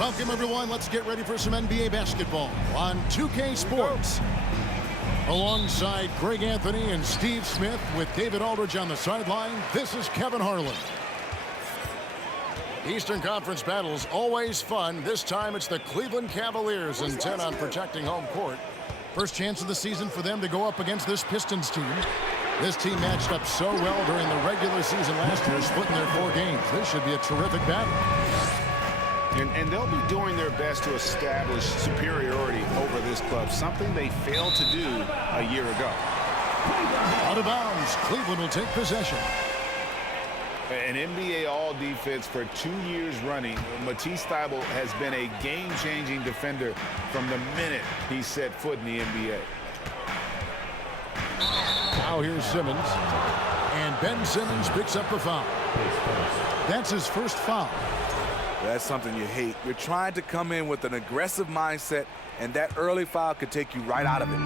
Welcome, everyone. Let's get ready for some NBA basketball on 2K Sports. Alongside Greg Anthony and Steve Smith with David Aldridge on the sideline, this is Kevin Harlan. Eastern Conference battles always fun. This time it's the Cleveland Cavaliers intent on protecting home court. First chance of the season for them to go up against this Pistons team. This team matched up so well during the regular season last year, splitting their 4 games. This should be a terrific battle. And they'll be doing their best to establish superiority over this club, something they failed to do a year ago. Out of bounds, Cleveland will take possession. An NBA All-Defense for 2 years running, Matisse Thybulle has been a game-changing defender from the minute he set foot in the NBA. Now here's Simmons. And Ben Simmons picks up the foul. That's his first foul. That's something you hate. You're trying to come in with an aggressive mindset, and that early foul could take you right out of it.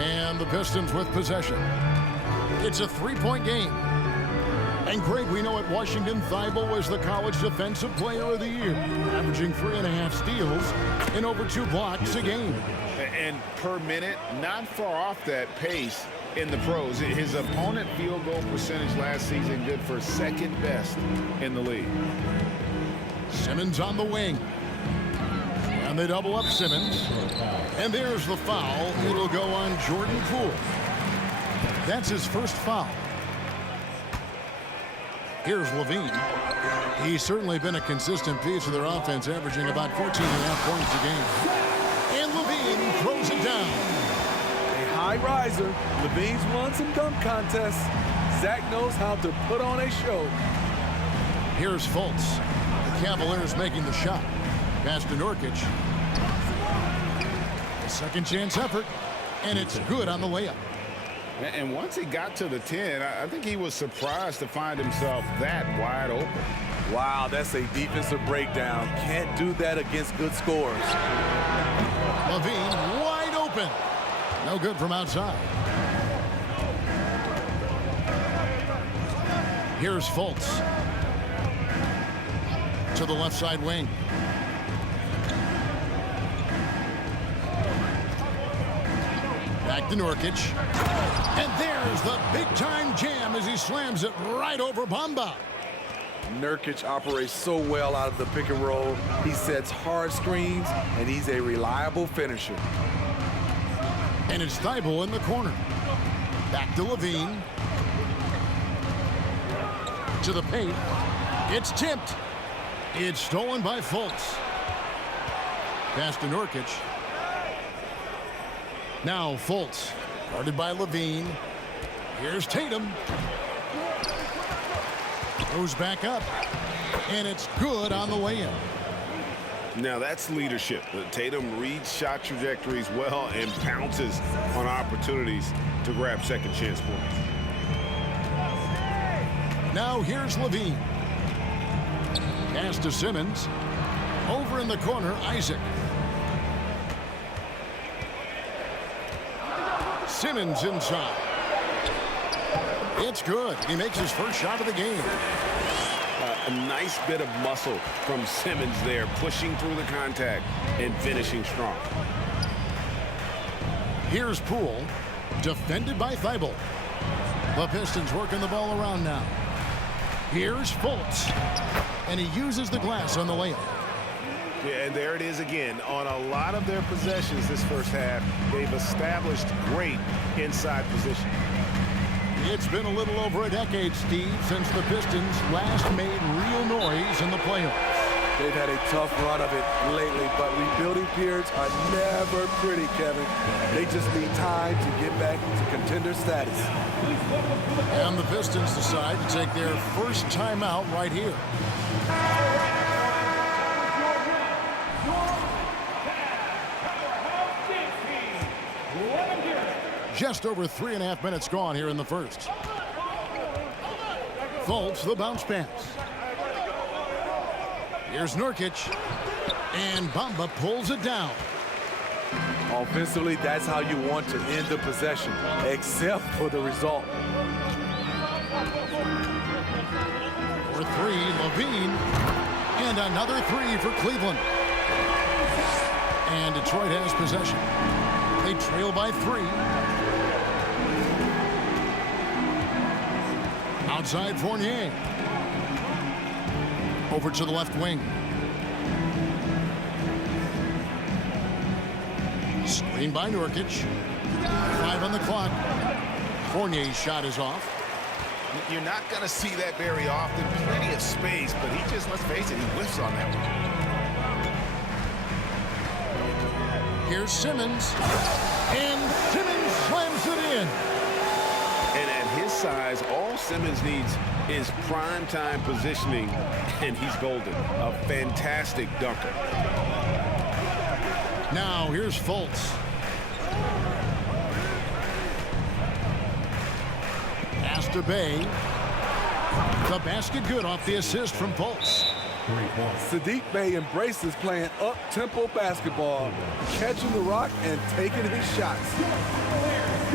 And the Pistons with possession. It's a 3-point game. And Greg, we know at Washington, Thybulle was the college defensive player of the year, averaging 3.5 steals and over 2 blocks a game. And per minute, not far off that pace in the pros. His opponent field goal percentage last season good for second best in the league. Simmons on the wing. And they double up Simmons. And there's the foul. It'll go on Jordan Poole. That's his first foul. Here's Levine. He's certainly been a consistent piece of their offense, averaging about 14.5 points a game. And Levine throws it down. A high riser. Levine's won some dunk contests. Zach knows how to put on a show. Here's Fultz. The Cavaliers making the shot. Pass to Nurkic. A second chance effort. And it's good on the layup. And once he got to the 10, I think he was surprised to find himself that wide open. Wow, that's a defensive breakdown. Can't do that against good scores. Levine wide open. No good from outside. Here's Fultz. To the left side wing. Back to Nurkic. And there's the big-time jam as he slams it right over Bamba. Nurkic operates so well out of the pick and roll. He sets hard screens, and he's a reliable finisher. And it's Thybulle in the corner. Back to Levine. To the paint. It's tipped. It's stolen by Fultz. Pass to Nurkic. Now Fultz, guarded by Levine. Here's Tatum. Goes back up. And it's good on the layup. Now that's leadership. Tatum reads shot trajectories well and pounces on opportunities to grab second chance points. Now here's Levine. Pass to Simmons. Over in the corner, Isaac. Simmons inside. It's good. He makes his first shot of the game. A nice bit of muscle from Simmons there, pushing through the contact and finishing strong. Here's Poole, defended by Thybulle. The Pistons working the ball around now. Here's Fultz, and he uses the glass on the layup. Yeah, and there it is again. On a lot of their possessions this first half, they've established great inside position. It's been a little over a decade, Steve, since the Pistons last made real noise in the playoffs. They've had a tough run of it lately, but rebuilding periods are never pretty, Kevin. They just need time to get back to contender status. And the Pistons decide to take their first timeout right here. Just over 3.5 minutes gone here in the first. Fultz, the bounce pass. Here's Nurkic. And Bamba pulls it down. Offensively, that's how you want to end the possession, except for the result. For 3, Levine. And another three for Cleveland. And Detroit has possession. They trail by 3. Outside Fournier. Over to the left wing. Screen by Nurkic. 5 on the clock. Fournier's shot is off. You're not going to see that very often. Plenty of space, but he just, let's face it, he whiffs on that one. Here's Simmons. And Simmons slams it in. And at his size, all Simmons needs is prime-time positioning, and he's golden. A fantastic dunker. Now here's Fultz. Pass to Bay. The basket good off the assist from Fultz. Sadiq Bey embraces playing up-tempo basketball, catching the rock and taking his shots.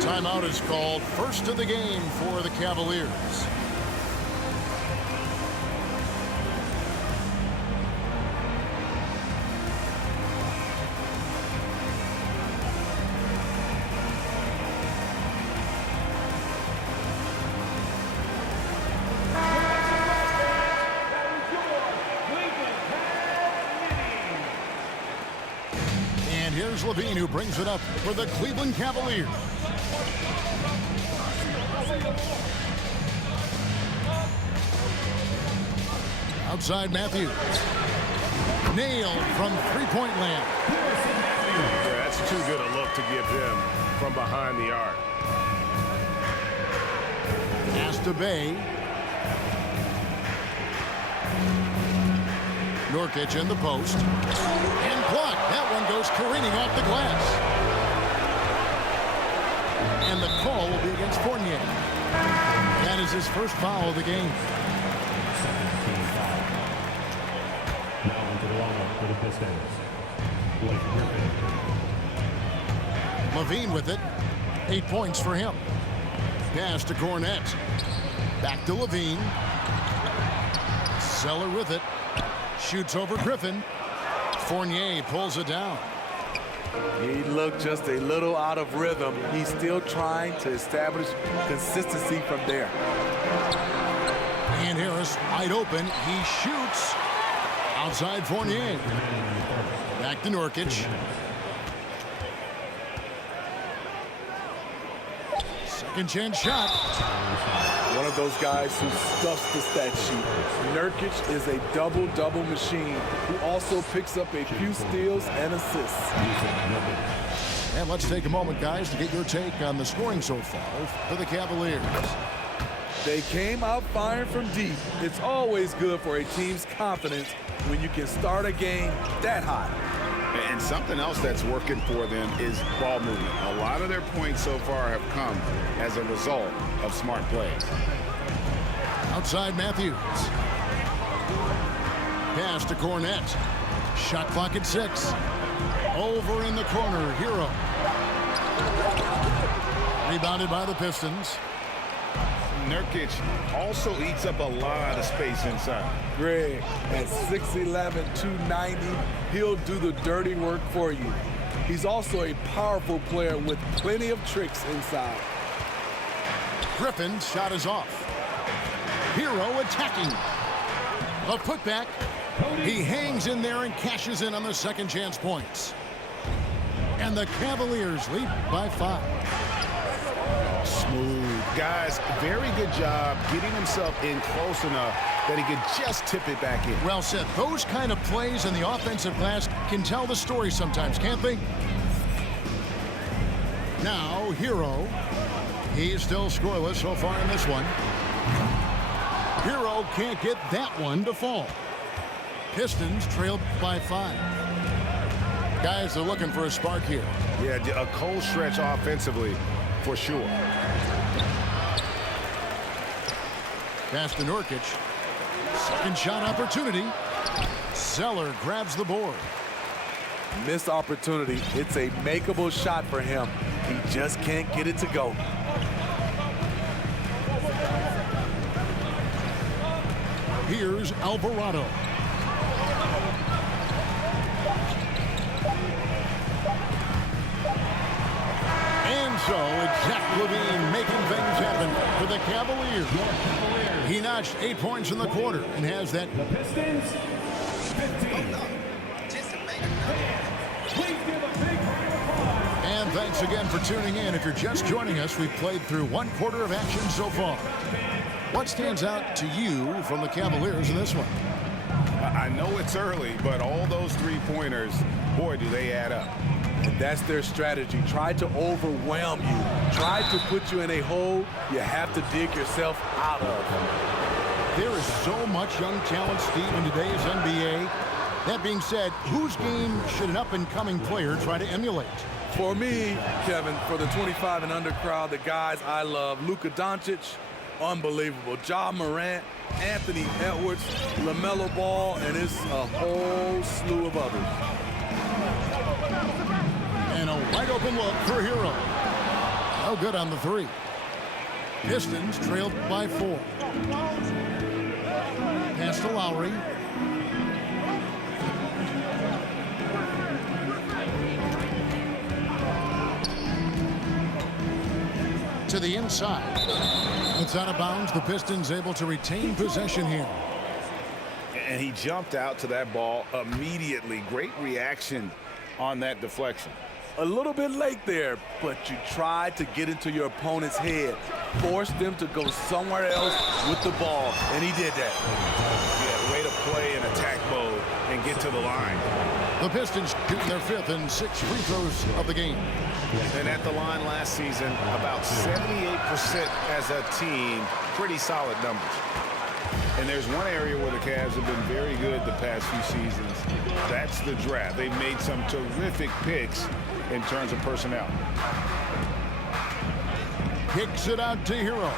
Timeout is called. First of the game for the Cavaliers. And here's Levine, who brings it up for the Cleveland Cavaliers. Outside Matthews. Nailed from three-point land. Yeah, that's too good a look to give him from behind the arc. Pass to Bay. Nurkic in the post. And blocked. That one goes careening off the glass. And the call will be against Fournier. That is his first foul of the game. Now into the lineup for the Pistons. Blake Griffin. Levine with it. 8 points for him. Pass to Cornette. Back to Levine. Zeller with it. Shoots over Griffin. Fournier pulls it down. He looked just a little out of rhythm. He's still trying to establish consistency from there. And Harris wide open. He shoots. Outside Fournier. Back to Nurkic. Second chance shot. One of those guys who stuffs the stat sheet. Nurkic is a double-double machine who also picks up a few steals and assists. And let's take a moment, guys, to get your take on the scoring so far for the Cavaliers. They came out firing from deep. It's always good for a team's confidence when you can start a game that hot. And something else that's working for them is ball movement. A lot of their points so far have come as a result of smart plays. Outside Matthews. Pass to Cornette. Shot clock at 6. Over in the corner, Hero. Rebounded by the Pistons. Nurkic also eats up a lot of space inside. Greg, at 6'11", 290, he'll do the dirty work for you. He's also a powerful player with plenty of tricks inside. Griffin's shot is off. Hero attacking. A putback. He hangs in there and cashes in on the second chance points. And the Cavaliers lead by 5. Smooth. Guys, very good job getting himself in close enough that he could just tip it back in. Well said. Those kind of plays in the offensive glass can tell the story sometimes, can't they? Now, Hero. He's still scoreless so far in this one. Hero can't get that one to fall. Pistons trailed by 5. Guys, they're looking for a spark here. Yeah, a cold stretch offensively for sure. Pass to Nurkic. Second shot opportunity. Zeller grabs the board. Missed opportunity. It's a makeable shot for him. He just can't get it to go. Here's Alvarado. Cavaliers. He notched 8 points in the quarter and has that. The Pistons, 15. Please give a big round of applause. And thanks again for tuning in. If you're just joining us, we've played through 1 quarter of action so far. What stands out to you from the Cavaliers in this one? I know it's early, but all those three-pointers, boy, do they add up. And that's their strategy. Try to overwhelm you. Try to put you in a hole you have to dig yourself out of. There is so much young talent, Steve, in today's NBA. That being said, whose game should an up-and-coming player try to emulate? For me, Kevin, for the 25 and under crowd, the guys I love, Luka Doncic, unbelievable. Ja Morant, Anthony Edwards, LaMelo Ball, and it's a whole slew of others. And a wide-open look for Hero. No good on the three. Pistons trailed by 4. Pass to Lowry. To the inside. It's out of bounds. The Pistons able to retain possession here. And he jumped out to that ball immediately. Great reaction on that deflection. A little bit late there, but you tried to get into your opponent's head. Force them to go somewhere else with the ball, and he did that. Yeah, way to play in attack mode and get to the line. The Pistons shooting their 5th and 6th free throws of the game. And at the line last season, about 78% as a team. Pretty solid numbers. And there's one area where the Cavs have been very good the past few seasons. That's the draft. They've made some terrific picks in terms of personnel. Kicks it out to Hero.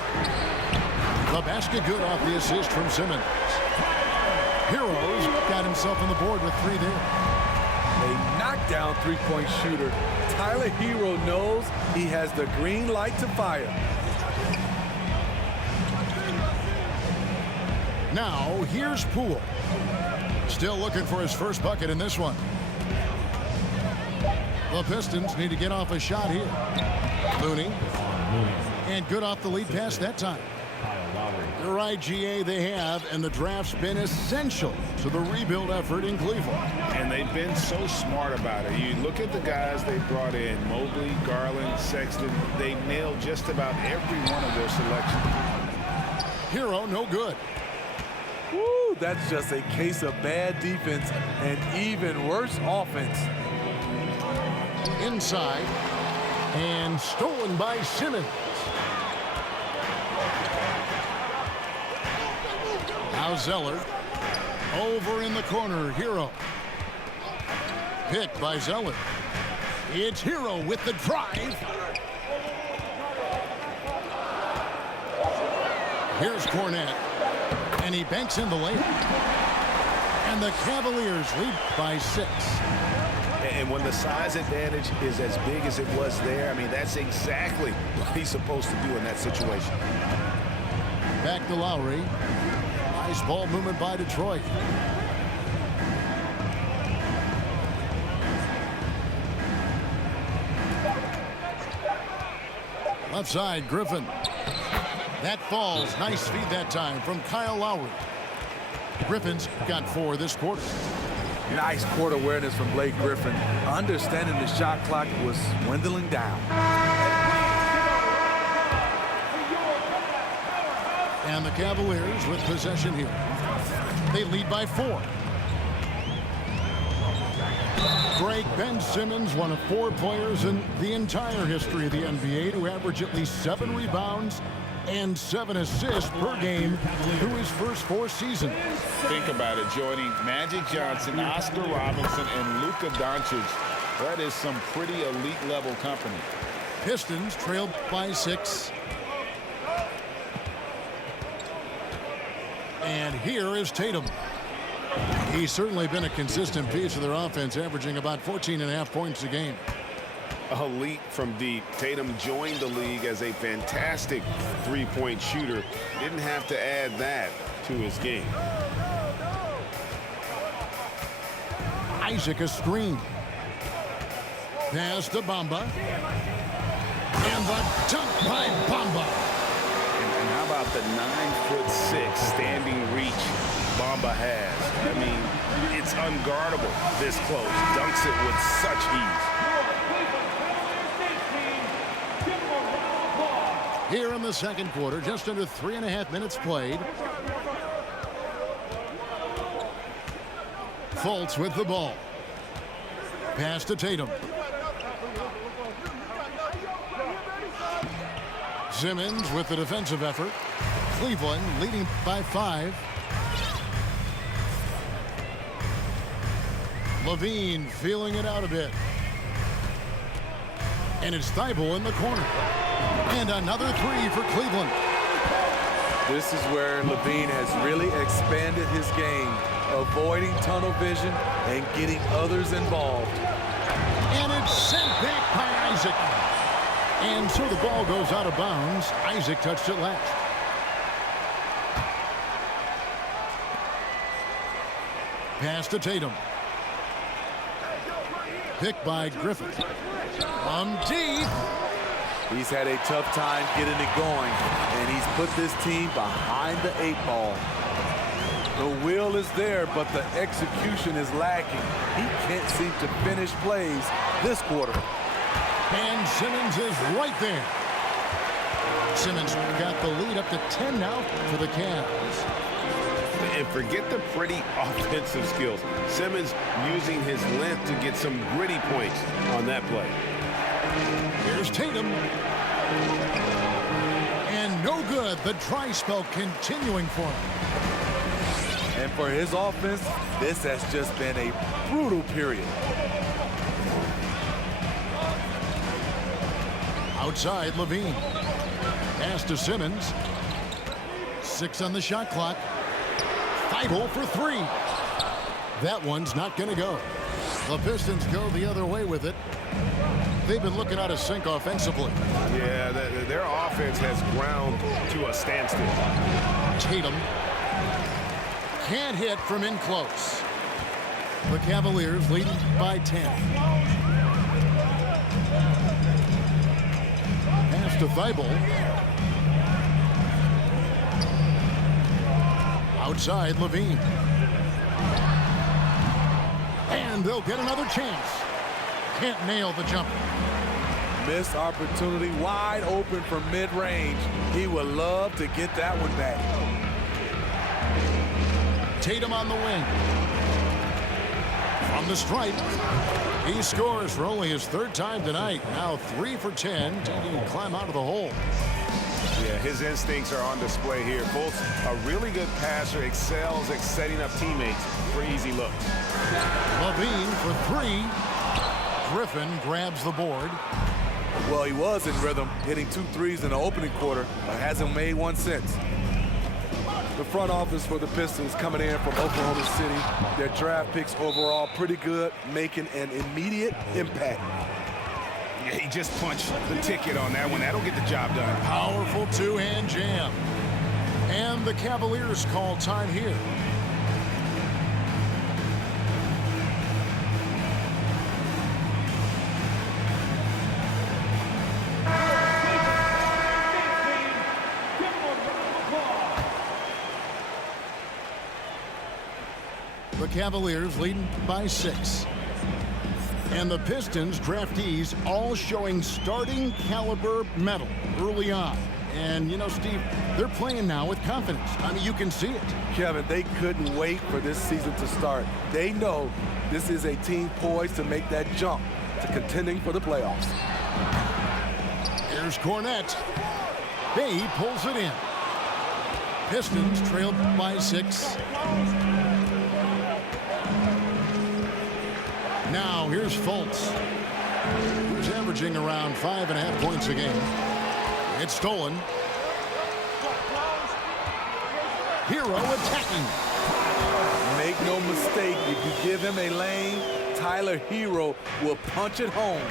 The basket good off the assist from Simmons. Hero's got himself on the board with 3 there. A knockdown three-point shooter. Tyler Hero knows he has the green light to fire. Now, here's Poole. Still looking for his first bucket in this one. The Pistons need to get off a shot here. Looney. And good off the lead pass that time. You're right, GA, they have, and the draft's been essential to the rebuild effort in Cleveland. And they've been so smart about it. You look at the guys they brought in, Mobley, Garland, Sexton. They nailed just about every one of their selections. Hero, no good. Woo, that's just a case of bad defense and even worse offense. Inside. And stolen by Simmons. Now Zeller. Over in the corner, Hero. Picked by Zeller. It's Hero with the drive. Here's Cornette. And he banks in the layup. And the Cavaliers lead by 6. And when the size advantage is as big as it was there, I mean, that's exactly what he's supposed to do in that situation. Back to Lowry. Nice ball movement by Detroit. Left side, Griffin. That falls. Nice feed that time from Kyle Lowry. Griffin's got 4 this quarter. Nice court awareness from Blake Griffin, understanding the shot clock was dwindling down. And the Cavaliers with possession here. They lead by 4. Greg Ben Simmons, one of 4 players in the entire history of the NBA to average at least 7 rebounds and 7 assists per game through his first 4 seasons. Think about it, joining Magic Johnson, Oscar Robinson, and Luka Doncic. That is some pretty elite level company. Pistons trailed by 6. And here is Tatum. He's certainly been a consistent piece of their offense, averaging about 14.5 points a game. Elite from deep. Tatum joined the league as a fantastic three-point shooter. Didn't have to add that to his game. Isaac a screen. Pass to Bamba. And the dunk by Bamba. And how about the 9'6" standing reach Bamba has. I mean, it's unguardable this close. Dunks it with such ease. Here in the second quarter, just under 3.5 minutes played. Fultz with the ball. Pass to Tatum. Simmons with the defensive effort. Cleveland leading by 5. Levine feeling it out a bit. And it's Thibault in the corner. And another 3 for Cleveland. This is where Levine has really expanded his game, avoiding tunnel vision and getting others involved. And it's sent back by Isaac. And so the ball goes out of bounds. Isaac touched it last. Pass to Tatum. Picked by Griffin. From deep. He's had a tough time getting it going, and he's put this team behind the 8 ball. The will is there, but the execution is lacking. He can't seem to finish plays this quarter. And Simmons is right there. Simmons got the lead up to 10 now for the Cavs. And forget the pretty offensive skills. Simmons using his length to get some gritty points on that play. Here's Tatum. And no good. The dry spell continuing for him. And for his offense, this has just been a brutal period. Outside, Levine. Pass to Simmons. 6 on the shot clock. Thibault for 3. That one's not going to go. The Pistons go the other way with it. They've been looking out of sync offensively. Yeah, their offense has ground to a standstill. Tatum can't hit from in close. The Cavaliers leading by 10. Pass to Thibault. Outside, Levine. And they'll get another chance. Can't nail the jumper. Missed opportunity, wide open from mid-range. He would love to get that one back. Tatum on the wing. From the stripe. He scores for only his 3rd time tonight. Now 3 for 10. Tatum can climb out of the hole. Yeah, his instincts are on display here. Fultz, a really good passer, excels at setting up teammates for easy looks. Levine for 3. Griffin grabs the board. Well, he was in rhythm, hitting 2 threes in the opening quarter, but hasn't made one since. The front office for the Pistons coming in from Oklahoma City. Their draft picks overall pretty good, making an immediate impact. Yeah, he just punched the ticket on that one. That'll get the job done. Powerful 2-hand jam. And the Cavaliers call time here. The Cavaliers leading by 6. And the Pistons draftees all showing starting caliber metal early on. And, you know, Steve, they're playing now with confidence. I mean, you can see it. Kevin, they couldn't wait for this season to start. They know this is a team poised to make that jump to contending for the playoffs. Here's Cornette. Bay pulls it in. Pistons trailed by 6. Now here's Fultz, who's averaging around 5.5 points a game. It's stolen. Hero attacking. Make no mistake, if you give him a lane, Tyler Hero will punch it home.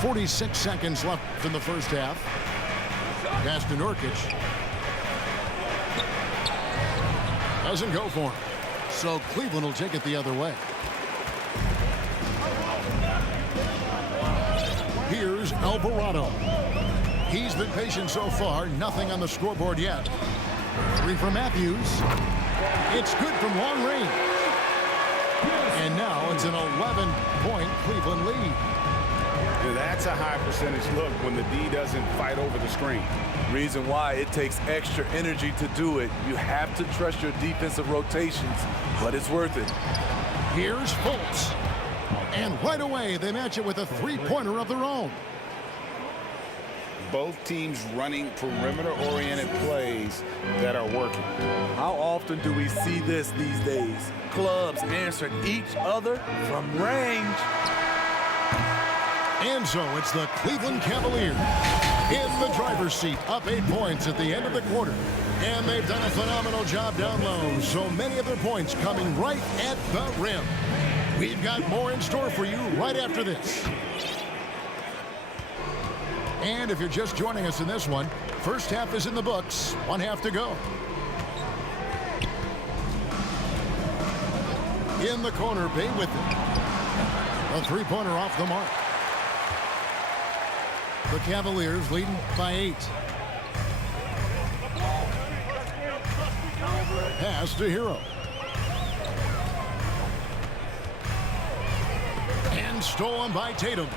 .46 seconds left in the first half. Pass to Nurkic. Doesn't go for him. So Cleveland will take it the other way. Here's Alvarado. He's been patient so far. Nothing on the scoreboard yet. Three for Matthews. It's good from long range. And now it's an 11-point Cleveland lead. And that's a high percentage look when the D doesn't fight over the screen. Reason why it takes extra energy to do it. You have to trust your defensive rotations, but it's worth it. Here's Fultz. And right away, they match it with a three-pointer of their own. Both teams running perimeter-oriented plays that are working. How often do we see this these days? Clubs answering each other from range. And so it's the Cleveland Cavaliers in the driver's seat, up 8 points at the end of the quarter. And they've done a phenomenal job down low. So many of their points coming right at the rim. We've got more in store for you right after this. And if you're just joining us in this one, first half is in the books. 1 half to go. In the corner, Bay with it. A three-pointer off the mark. The Cavaliers leading by 8. Pass to Hero. And stolen by Tatum.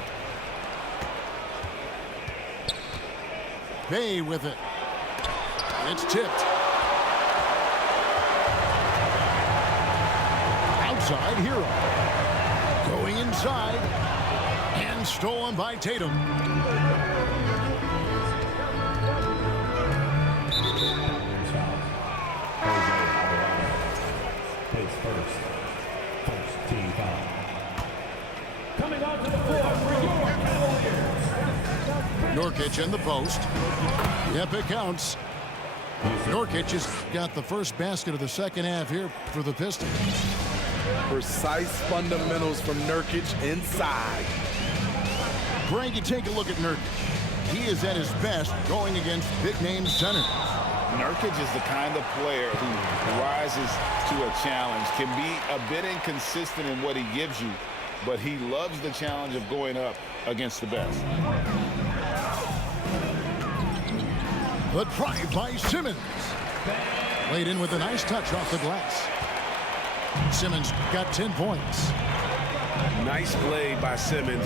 Bay with it. It's tipped. Outside, Hero. Going inside. And stolen by Tatum. His first team foul. Coming onto the floor for your Cavaliers. Nurkic in the post. Yep, it counts. Nurkic has got the first basket of the second half here for the Pistons. Precise fundamentals from Nurkic inside. Greg, you take a look at Nurkic. He is at his best going against big-name centers. Nurkic is the kind of player who rises to a challenge, can be a bit inconsistent in what he gives you, but he loves the challenge of going up against the best. The drive by Simmons. Laid in with a nice touch off the glass. Simmons got 10 points. Nice play by Simmons.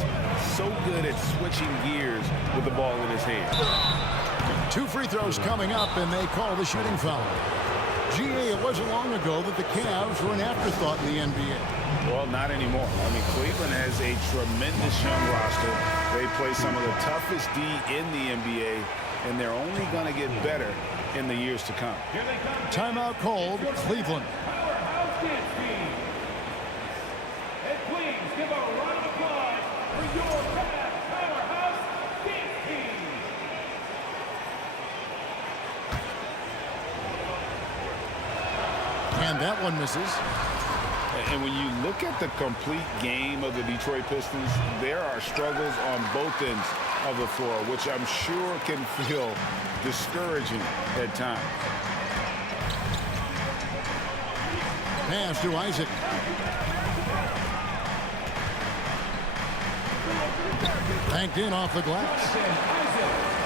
So good at switching gears with the ball in his hand. 2 free throws coming up, and they call the shooting foul. GA, it wasn't long ago that the Cavs were an afterthought in the NBA. Well, not anymore. I mean, Cleveland has a tremendous young roster. They play some of the toughest D in the NBA, and they're only going to get better in the years to come. Timeout called, Cleveland. Powerhouse dance team. And please give a round of applause for your powerhouse dance team. And that one misses. And when you look at the complete game of the Detroit Pistons, there are struggles on both ends of the floor, which I'm sure can feel discouraging at times. Pass to Isaac. Banked in off the glass.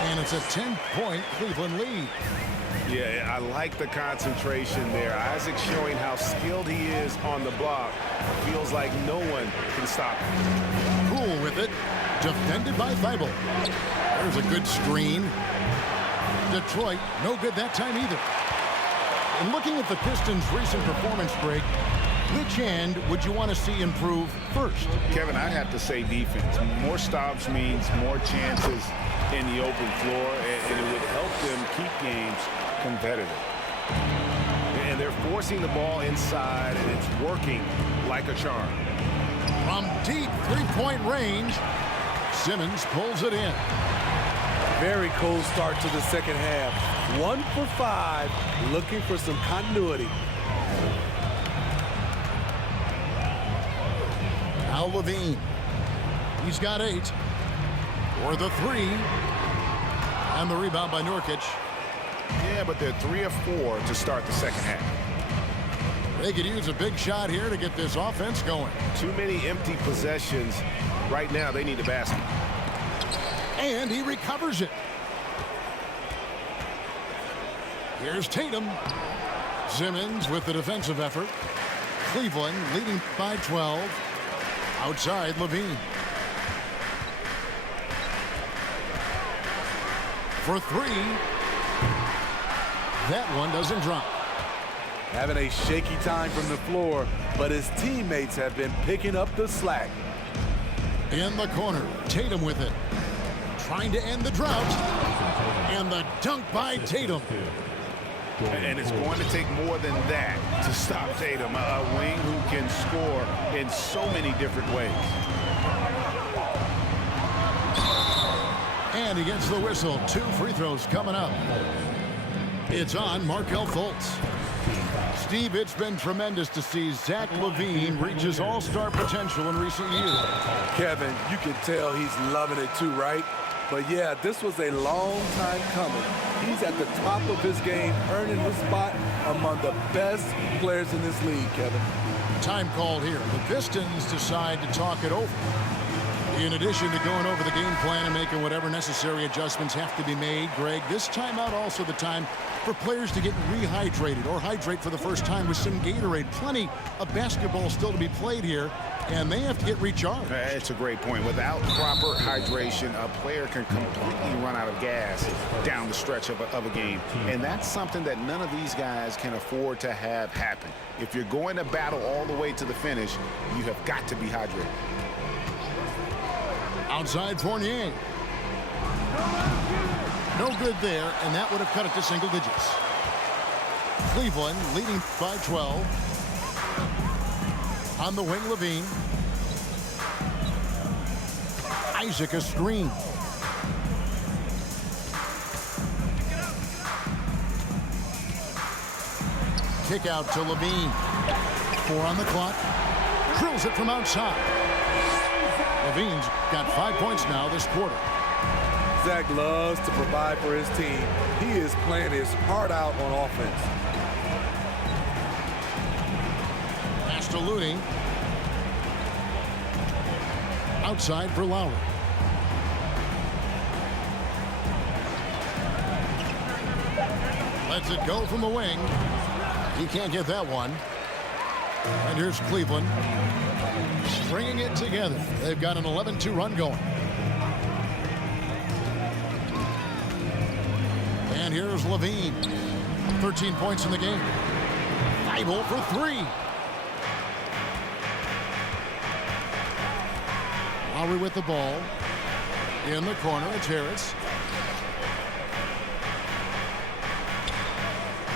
And it's a 10-point Cleveland lead. Yeah, I like the concentration there. Isaac showing how skilled he is on the block. Feels like no one can stop him. Cool with it. Defended by Thibault. There's a good screen. Detroit, no good that time either. And looking at the Pistons' recent performance break, which end would you want to see improve first? Kevin, I'd have to say defense. More stops means more chances in the open floor, and it would help them keep games competitive. And they're forcing the ball inside, and it's working like a charm. From deep three-point range, Simmons pulls it in. Very cold start to the second half. 1 for 5, looking for some continuity. Al Levine. He's got 8. For the 3. And the rebound by Nurkic. Yeah, but they're 3 of 4 to start the second half. They could use a big shot here to get this offense going. Too many empty possessions. Right now, they need a basket. And he recovers it. Here's Tatum. Simmons with the defensive effort. Cleveland leading by 12. Outside, Levine. For three. That one doesn't drop. Having a shaky time from the floor, but his teammates have been picking up the slack. In the corner, Tatum with it. Trying to end the drought. And the dunk by Tatum. And it's going to take more than that to stop Tatum, a wing who can score in so many different ways. And he gets the whistle. 2 free throws coming up. It's on Markelle Fultz. Steve, it's been tremendous to see Zach LaVine reach his all-star potential in recent years. Kevin, you can tell he's loving it too, right? But yeah, this was a long time coming. He's at the top of his game, earning his spot among the best players in this league, Kevin. Time called here. The Pistons decide to talk it over. In addition to going over the game plan and making whatever necessary adjustments have to be made, Greg, this timeout also the time for players to get rehydrated or hydrate for the first time with some Gatorade. Plenty of basketball still to be played here, and they have to get recharged. It's a great point. Without proper hydration, a player can completely run out of gas down the stretch of a game. And that's something that none of these guys can afford to have happen. If you're going to battle all the way to the finish, you have got to be hydrated. Outside Fournier. No good there, and that would have cut it to single digits. Cleveland leading by 12. On the wing, Levine. Isaac a screen. Kick out to Levine. 4 on the clock. Drills it from outside. Levine's got 5 points now this quarter. Zach loves to provide for his team. He is playing his heart out on offense. Pass to Looney. Outside for Lowry. Lets it go from the wing. He can't get that one. And here's Cleveland. Stringing it together. They've got an 11-2 run going. And here's Levine. 13 points in the game. Thibault for 3. Lowry with the ball. In the corner, it's Harris.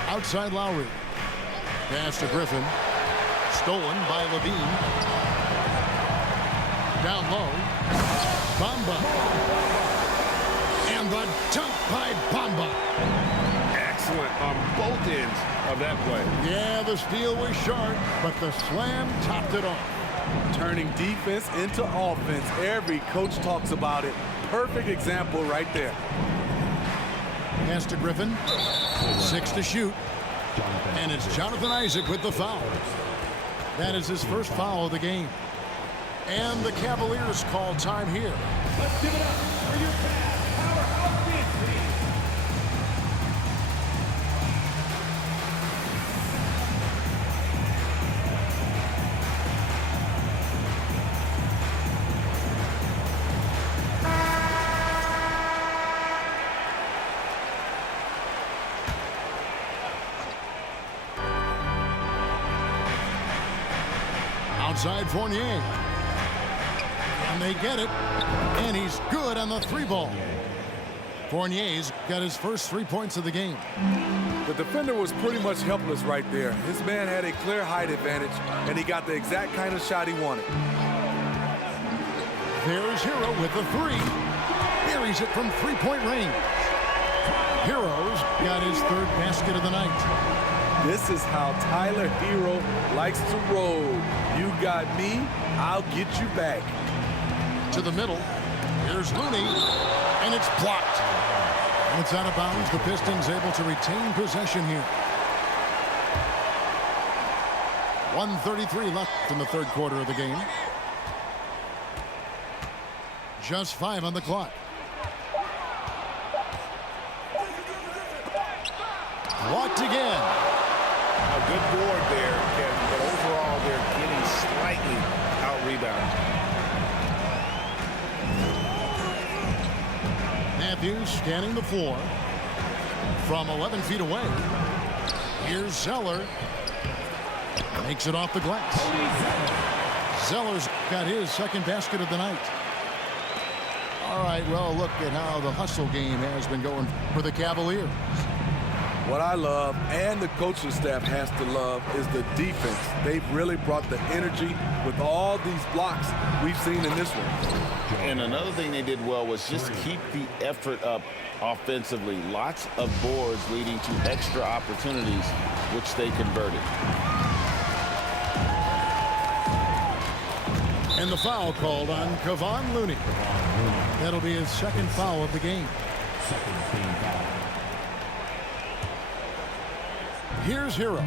Outside Lowry. Pass to Griffin. Stolen by Levine. Down low. Bamba. And the dunk by Bamba. Excellent on both ends of that play. Yeah, the steal was sharp, but the slam topped it off. Turning defense into offense. Every coach talks about it. Perfect example right there. Pass to Griffin. 6 to shoot. And it's Jonathan Isaac with the foul. That is his first foul of the game. And the Cavaliers call time here. Let's give it up for your Cavs powerhouse dance team. Outside Fournier. And they get it. And he's good on the 3-ball. Fournier's got his first 3 points of the game. The defender was pretty much helpless right there. His man had a clear height advantage, and he got the exact kind of shot he wanted. There's Hero with the 3. Buries it from 3-point range. Hero's got his 3rd basket of the night. This is how Tyler Hero likes to roll. You got me, I'll get you back. To the middle. Here's Looney. And it's blocked. And it's out of bounds. The Pistons able to retain possession here. 1:33 left in the 3rd quarter of the game. Just 5 on the clock. blocked again. A good board there, Kevin, but overall they're getting slightly out-rebounded. Matthews scanning the floor from 11 feet away. Here's Zeller. Makes it off the glass. Zeller's got his second basket of the night. All right, well, look at how the hustle game has been going for the Cavaliers. What I love, and the coaching staff has to love, is the defense. They've really brought the energy with all these blocks we've seen in this one. And another thing they did well was just keep the effort up offensively. Lots of boards leading to extra opportunities, which they converted. And the foul called on Kevon Looney. That'll be his second foul of the game. Here's Hero.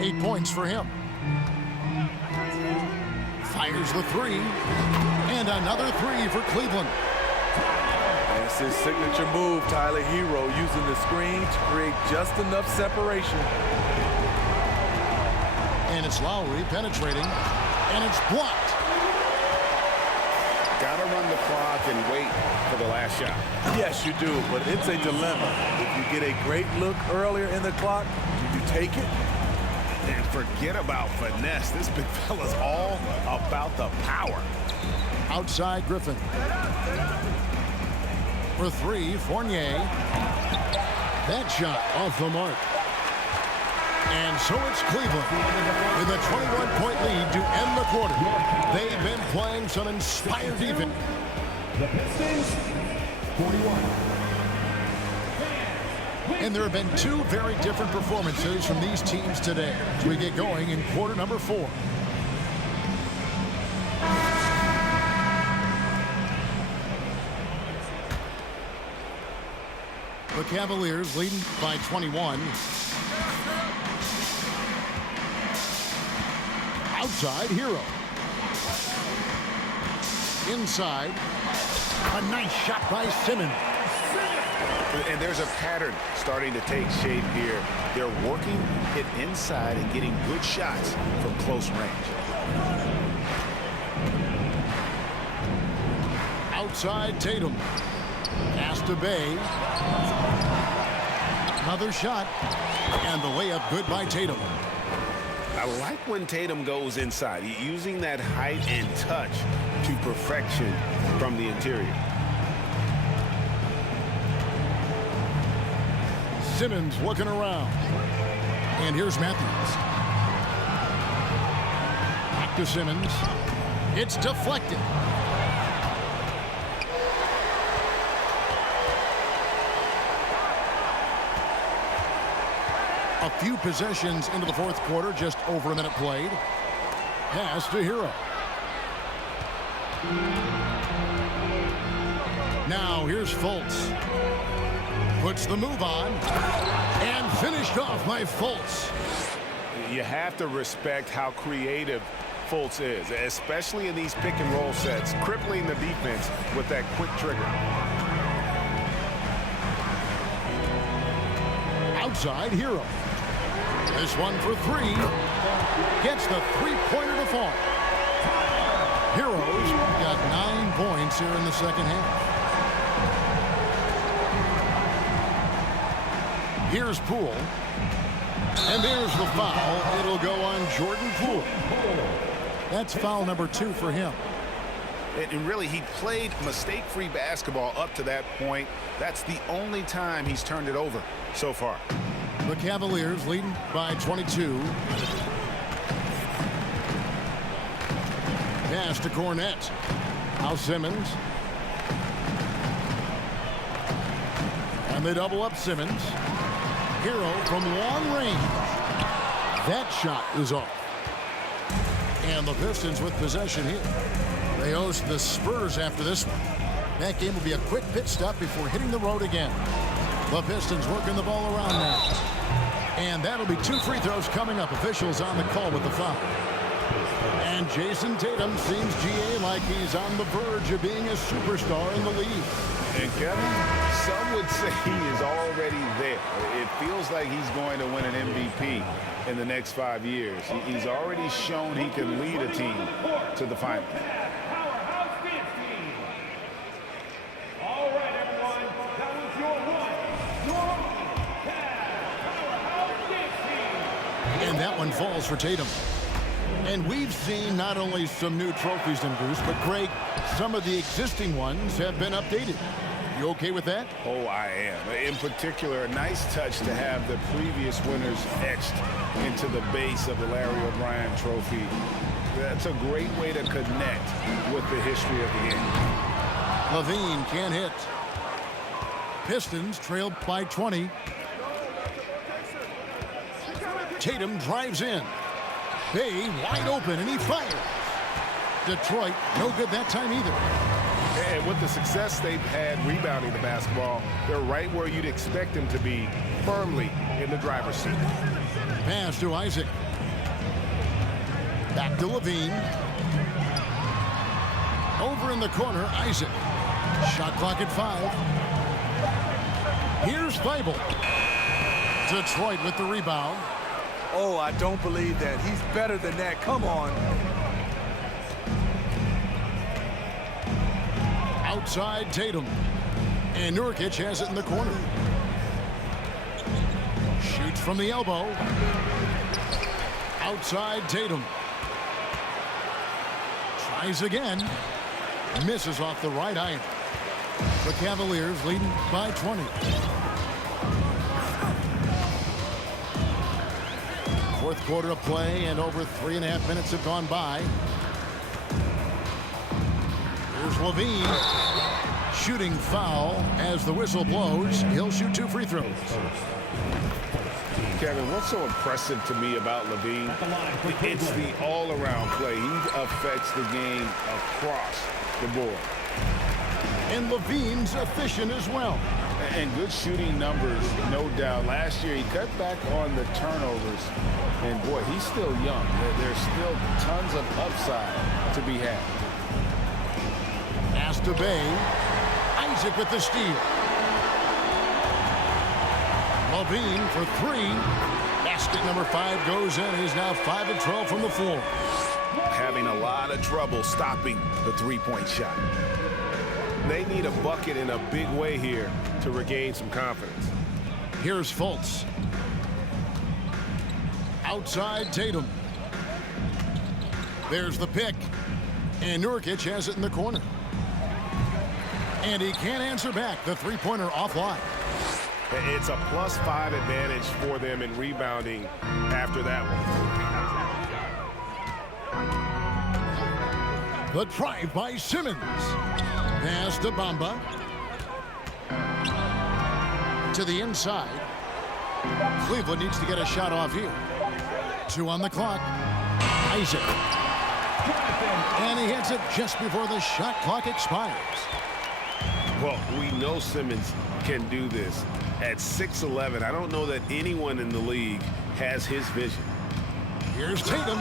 8 points for him. Fires the three. And another three for Cleveland. That's his signature move, Tyler. Hero using the screen to create just enough separation. And it's Lowry penetrating. And it's blocked. Got to run the clock and wait for the last shot. Yes, you do, but it's a dilemma. If you get a great look earlier in the clock, do you take it? And forget about finesse. This big fella's all about the power. Outside Griffin. For three, Fournier. That shot off the mark. And so it's Cleveland with a 21-point lead to end the quarter. They've been playing some inspired defense. The Pistons, 41. And there have been two very different performances from these teams today as we get going in quarter number 4. The Cavaliers leading by 21. Outside, Hero. Inside. A nice shot by Simmons. And there's a pattern starting to take shape here. They're working it inside and getting good shots from close range. Outside, Tatum. Pass to Bay. Another shot. And the layup good by Tatum. I like when Tatum goes inside, using that height and touch to perfection from the interior. Simmons looking around. And here's Matthews. Back to Simmons. It's deflected. A few possessions into the fourth quarter, just over a minute played. Pass to Hero. Now here's Fultz. Puts the move on. And finished off by Fultz. You have to respect how creative Fultz is, especially in these pick and roll sets, crippling the defense with that quick trigger. Outside, Hero. This one for three. Gets the three-pointer to fall. Heroes got 9 points here in the second half. Here's Poole. And there's the foul. It'll go on Jordan Poole. That's foul number 2 for him. And really, he played mistake-free basketball up to that point. That's the only time he's turned it over so far. The Cavaliers leading by 22. Pass to Cornette. Now Simmons. And they double up Simmons. Hero from long range. That shot is off. And the Pistons with possession here. They host the Spurs after this one. That game will be a quick pit stop before hitting the road again. The Pistons working the ball around now. And that'll be 2 free throws coming up. Officials on the call with the foul. And Jason Tatum seems, GA, like he's on the verge of being a superstar in the league. And Kevin, some would say he is already there. It feels like he's going to win an MVP in the next 5 years. He's already shown he can lead a team to the finals. Powerhouse dance team. All right, everyone. That was your Powerhouse dance team. And that one falls for Tatum. And we've seen not only some new trophies introduced, but Greg, some of the existing ones have been updated. You okay with that? Oh, I am. In particular, a nice touch to have the previous winners etched into the base of the Larry O'Brien trophy. That's a great way to connect with the history of the game. Levine can't hit. Pistons trailed by 20. Tatum drives in. Bay wide open, and he fires. Detroit, no good that time either. And with the success they've had rebounding the basketball, they're right where you'd expect them to be, firmly in the driver's seat. Pass to Isaac. Back to Levine. Over in the corner, Isaac. Shot clock at 5. Here's Feibel. Detroit with the rebound. Oh, I don't believe that. He's better than that. Come on. Outside Tatum. And Nurkic has it in the corner. Shoots from the elbow. Outside Tatum. Tries again. Misses off the right iron. The Cavaliers leading by 20. Fourth quarter of play, and over 3.5 minutes have gone by. Here's Levine. Shooting foul as the whistle blows. He'll shoot 2 free throws. Kevin, what's so impressive to me about Levine? It's the all-around play. He affects the game across the board. And Levine's efficient as well. And good shooting numbers, no doubt. Last year, he cut back on the turnovers. And, boy, he's still young. There's still tons of upside to be had. Pass to Bay. Isaac with the steal. Levine for 3. Basket number 5 goes in. He's now 5 of 12 from the floor. Having a lot of trouble stopping the three-point shot. They need a bucket in a big way here to regain some confidence. Here's Fultz. Outside Tatum. There's the pick. And Nurkic has it in the corner. And he can't answer back. The three-pointer offline. It's a +5 advantage for them in rebounding after that one. The drive by Simmons. Pass to Bamba. To the inside. Cleveland needs to get a shot off here. 2 on the clock. Isaac. And he hits it just before the shot clock expires. Well, we know Simmons can do this. At 6'11", I don't know that anyone in the league has his vision. Here's Tatum.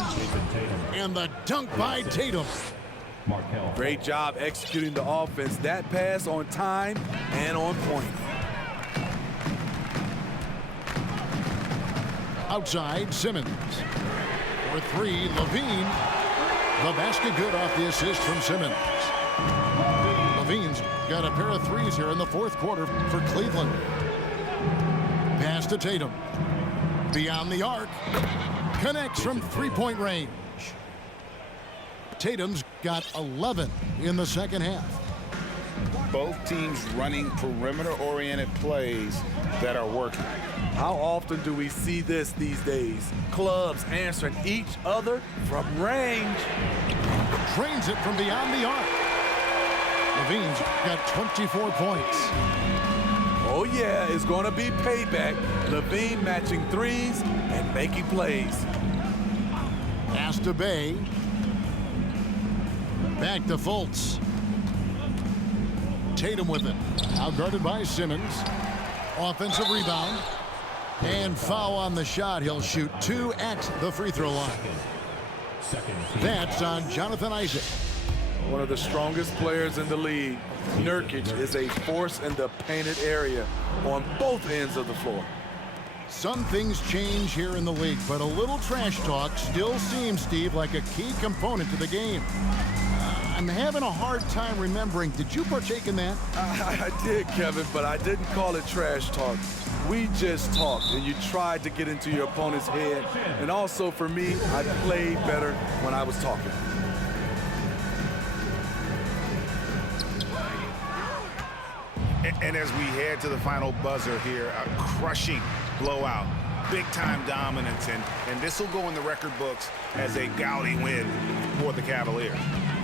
And the dunk by Tatum. Great job executing the offense. That pass on time and on point. Outside Simmons. For 3, Levine. The basket good off the assist from Simmons. Levine's got a pair of 3s here in the fourth quarter for Cleveland. Pass to Tatum. Beyond the arc. Connects from 3-point range. Tatum's got 11 in the second half. Both teams running perimeter-oriented plays that are working. How often do we see this these days? Clubs answering each other from range. Drains it from beyond the arc. Levine's got 24 points. Oh, yeah, it's going to be payback. Levine matching 3s and making plays. Pass to Bay. Back to Fultz. Tatum with it. Outguarded by Simmons. Offensive rebound. And foul on the shot. He'll shoot 2 at the free throw line. That's on Jonathan Isaac. one of the strongest players in the league. Nurkic is a force in the painted area on both ends of the floor. Some things change here in the league, but a little trash talk still seems, Steve, like a key component to the game. I'm having a hard time remembering. Did you partake in that? I did, Kevin, but I didn't call it trash talk. We just talked, and you tried to get into your opponent's head. And also, for me, I played better when I was talking. And as we head to the final buzzer here, a crushing blowout, big-time dominance, and this will go in the record books as a gaudy win for the Cavaliers.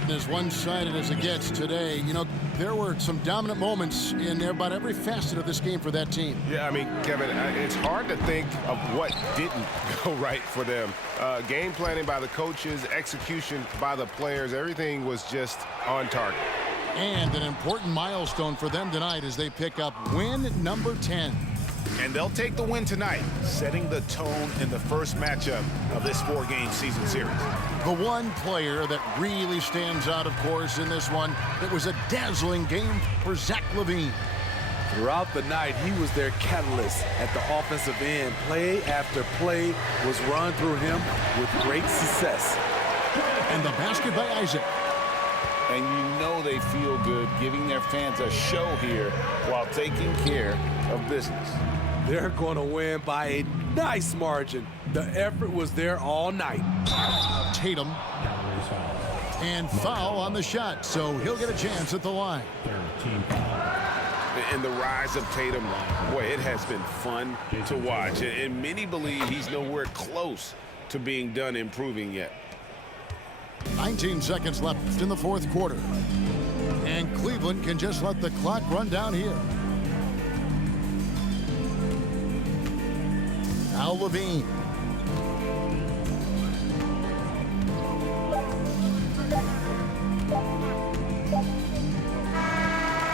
As one-sided as it gets today, you know, there were some dominant moments in about every facet of this game for that team. Yeah, I mean, Kevin, it's hard to think of what didn't go right for them. Game planning by the coaches, execution by the players, everything was just on target. And an important milestone for them tonight as they pick up win number 10. And they'll take the win tonight, setting the tone in the first matchup of this 4-game season series. The one player that really stands out, of course, in this one, it was a dazzling game for Zach LaVine. Throughout the night, he was their catalyst at the offensive end. Play after play was run through him with great success. And the basket by Isaac. And you know they feel good giving their fans a show here while taking care of business. They're going to win by a nice margin. The effort was there all night. Tatum. And foul on the shot, so he'll get a chance at the line. And the rise of Tatum, boy, it has been fun to watch. And many believe he's nowhere close to being done improving yet. 19 seconds left in the fourth quarter. And Cleveland can just let the clock run down here. Now LaVine.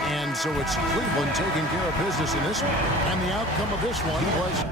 And so it's Cleveland taking care of business in this one. And the outcome of this one was